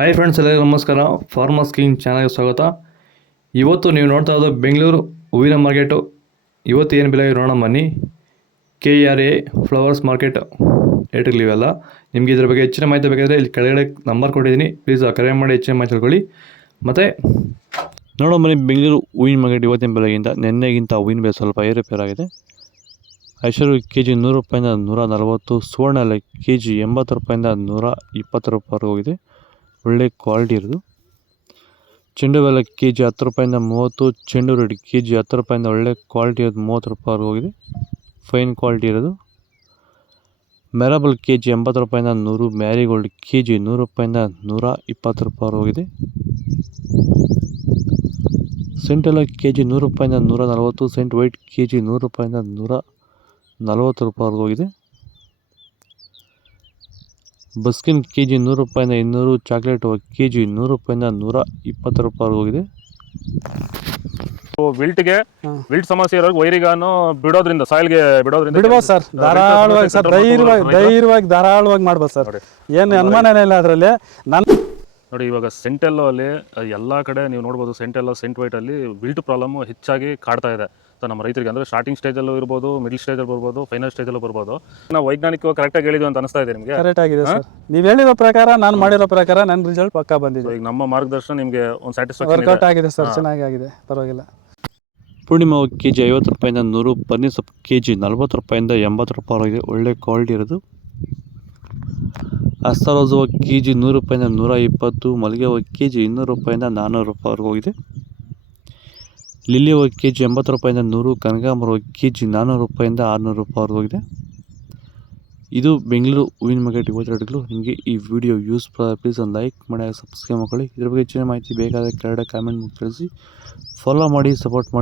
Hi friends, ಎಲ್ಲರಿಗೂ ನಮಸ್ಕಾರ. Farmers king ಚಾನಲ್ಗೆ ಸ್ವಾಗತ. ಇವತ್ತು ನೀವು ನೋಡ್ತಾ ಇರೋದು ಬೆಂಗಳೂರು ಹೂವಿನ ಮಾರ್ಕೆಟು. ಇವತ್ತು ಏನು ಬೆಲೆ ನೋಡೋಣ ಬನ್ನಿ. KRA ಫ್ಲವರ್ಸ್ ಮಾರ್ಕೆಟ್ ರೇಟ್ಗಳಿವೆಲ್ಲ. ನಿಮಗೆ ಇದ್ರ ಬಗ್ಗೆ ಹೆಚ್ಚಿನ ಮಾಹಿತಿ ಬೇಕಾದರೆ ಇಲ್ಲಿ ಕೆಳಗಡೆ ನಂಬರ್ ಕೊಟ್ಟಿದ್ದೀನಿ, ಪ್ಲೀಸ್ ಕರೆ ಮಾಡಿ ಹೆಚ್ಚಿನ ಮಾಹಿತಿ ತಿಳ್ಕೊಳ್ಳಿ. ಮತ್ತು ನೋಡೋ ಬನ್ನಿ, ಬೆಂಗಳೂರು ಹೂವಿನ ಮಾರ್ಕೆಟ್ ಇವತ್ತಿನ ಬೆಲೆಗಿಂತ ನಿನ್ನೆಗಿಂತ ಹೂವಿನ ಬೆಲೆ ಸ್ವಲ್ಪ ಏರುಪೇರಾಗಿದೆ. ಐಶ್ವರ್ಯ KG 100 ರೂಪಾಯಿಂದ 140, ಸುವರ್ಣ ಎಲ್ಲ KG 80 ರೂಪಾಯಿಂದ 120 ರೂಪಾಯಿವರೆಗೂ ಹೋಗಿದೆ. ಒಳ್ಳೆ ಕ್ವಾಲಿಟಿ ಇರೋದು. ಚೆಂಡು ಎಲ್ಲ KG 10 ರೂಪಾಯಿಂದ 30, ಚೆಂಡು ರೆಡ್ KG 10 ರೂಪಾಯಿಂದ ಒಳ್ಳೆ ಕ್ವಾಲಿಟಿ ಇರೋದು 30 ರೂಪಾಯಿವರೆಗೂ ಹೋಗಿದೆ, ಫೈನ್ ಕ್ವಾಲಿಟಿ ಇರೋದು. ಮೆರಬಲ್ KG 80 ರೂಪಾಯಿಂದ 100, ಮ್ಯಾರಿಗೋಲ್ಡ್ KG 100 ರೂಪಾಯಿಂದ 120 ರೂಪಾಯಿವರೆಗೂ ಹೋಗಿದೆ. ಸೆಂಟ್ ಎಲ್ಲ KG 100 ರೂಪಾಯಿಂದ 140, ಸೆಂಟ್ ವೈಟ್ KG 100 ರೂಪಾಯಿಂದ 140 ರೂಪಾಯಿವರೆಗೂ ಹೋಗಿದೆ. ಬಸ್ಕಿನ್ KG 100 ರೂಪಾಯಿಂದ 200, ಚಾಕ್ಲೇಟ್ KG 100 ರೂಪಾಯಿಂದ 120 ರೂಪಾಯಿವರೆಗೂ ಹೋಗಿದೆ. ವಿಲ್ಟ್ ಸಮಸ್ಯೆ ಇರೋರು ವೈರಿಗಾನು ಬಿಡೋದ್ರಿಂದ ಸಾಯಿಲ್ಗೆ ಬಿಡ್ಬೋದು ಸರ್, ಧಾರಾಳವಾಗಿ ಸರ್, ಧೈರ್ಯವಾಗಿ ಧಾರಾಳವಾಗಿ ಮಾಡ್ಬೋದು ಸರ್, ಏನು ಅನುಮಾನನೇ ಇಲ್ಲ ಅದರಲ್ಲಿ. ನೋಡಿ, ಇವಾಗ ಸೆಂಟೆಲ್ಲೋ ಅಲ್ಲಿ ಎಲ್ಲ ಕಡೆ ನೀವು ನೋಡ್ಬೋದು, ಸೆಂಟೆಲ್ಲೋ ಸೆಂಟ್ ವೈಟ್ ಅಲ್ಲಿ ವಿಲ್ಟ್ ಪ್ರಾಬ್ಲಮ್ ಹೆಚ್ಚಾಗಿ ಕಾಡ್ತಾ ಇದೆ. ನಮ್ಮ ರೈತರಿಗೆ ಅಂದರೆ ಸ್ಟಾರ್ಟಿಂಗ್ ಸ್ಟೇಜಲ್ಲೂ ಇರ್ಬೋದು, ಮಿಡಲ್ ಸ್ಟೇಜಲ್ಲಿ ಬರ್ಬೋದು, ಫೈನಲ್ ಸ್ಟೇಜಲ್ಲೂ ಬರ್ಬೋದು. ನಾವು ವೈಜ್ಞಾನಿಕವಾಗಿ ಕರೆಕ್ಟಾಗಿ ಹೇಳಿದ್ವಿ ಅಂತ ಅನಿಸ್ತಾ ಇದೆ ನಿಮಗೆ? ಕರೆಕ್ಟ್ ಆಗಿದೆ ಸರ್, ನೀವು ಹೇಳಿರೋ ಪ್ರಕಾರ, ನಾನು ಮಾಡಿರೋ ಪ್ರಕಾರ ನನ್ನ ರಿಸಲ್ಟ್ ಪಕ್ಕಾ ಬಂದಿದೆ. ಈಗ ನಮ್ಮ ಮಾರ್ಗದರ್ಶನ ನಿಮಗೆ ಒಂದು ಸ್ಯಾಟಿಸ್ಫ್ಯಾಕ್ಷನ್ ವರ್ಕೌಟ್ ಆಗಿದೆ ಸರ್, ಚೆನ್ನಾಗಿ ಆಗಿದೆ, ಪರವಾಗಿಲ್ಲ. ಪೂರ್ಣಿಮಾ KG 50 ರೂಪಾಯಿಂದ 100, ಪನ್ನೀರ್ ಸೊಪ್ಪು KG 40 ರೂಪಾಯಿಂದ 80 ರೂಪಾಯಿವರೆಗೆ ಒಳ್ಳೆ ಕ್ವಾಲಿಟಿ ಇರೋದು. ಅಸ್ತಾರೋಸ್ KG 100 ರೂಪಾಯಿಂದ 120, ಮಲ್ಲಿಗೆ ಹೂವು KG 200 ರೂಪಾಯಿಂದ 400 ರೂಪಾಯಿವರೆಗೂ ಹೋಗಿದೆ. ಲಿಲ್ಲಿ ಹೂವು KG 80 ರೂಪಾಯಿಂದ 100, ಕನಕಾಂಬರ KG 400 ರೂಪಾಯಿಂದ 600 ರೂಪಾಯಿವರೆಗೂ ಹೋಗಿದೆ. ಇದು ಬೆಂಗಳೂರು ಹೂವಿನ ಮಾರ್ಕೆಟ್ ಇವತ್ತು ರೇಟ್ಗಳು. ನಿಮಗೆ ಈ ವಿಡಿಯೋ ಯೂಸ್ ಪ್ಲೀಸ್ ಒಂದು ಲೈಕ್ ಮಾಡಿ, ಸಬ್ಸ್ಕ್ರೈಬ್ ಮಾಡ್ಕೊಳ್ಳಿ. ಇದ್ರ ಬಗ್ಗೆ ಹೆಚ್ಚಿನ ಮಾಹಿತಿ ಬೇಕಾದರೆ ಕೆಳಗಡೆ ಕಾಮೆಂಟ್ ಮಾಡಿ ತಿಳಿಸಿ, ಫಾಲೋ ಮಾಡಿ, ಸಪೋರ್ಟ್ ಮಾಡಿ.